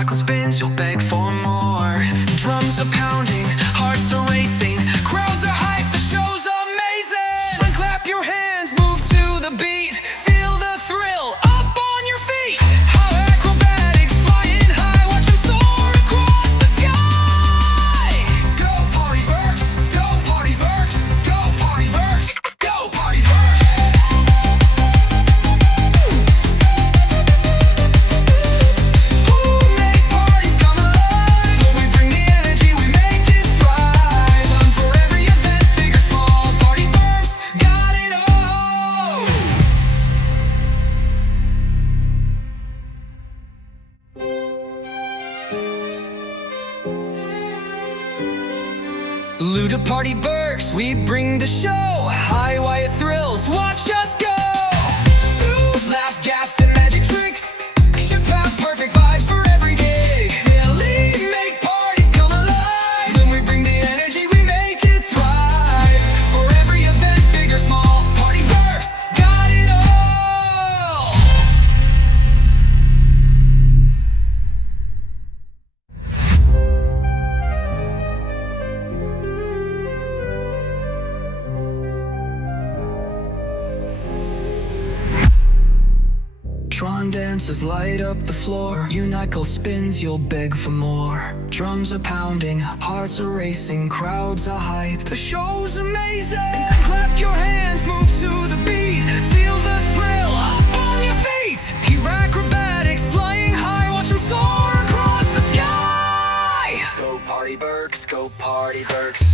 cycle spins, you'll beg for more. Drums are pounding, hearts are racing, crowds are hyped, the show's amazing. And clap your hands, move to the beat, feel the thrill up on your feet. How acrobatics flying high, watch them soar across the sky. Go Partyberks, go Partyberks, go Partyberks, go Partyberks. Who make parties come alive? When we bring the energy, we make it thrive. Fun for every event, big or small, Partyberks got it all. Luda Partyberks, we bring the show. High wire thrills, watch us go. Food, laughs, gas, and magic tricks. Ship out perfect vibes for every gig. Daily make parties come alive. When we bring the energy, we make it thrive. For every event, big or small, Partyberks got it all. Tron dancers light up the floor. Unicycle spins, you'll beg for more. Drums are pounding, hearts are racing, crowds are hyped, the show's amazing. Clap your hands, move to the beat, feel the thrill up on your feet. Hear acrobatics flying high, watch them soar across the sky. Go Partyberks, go Partyberks.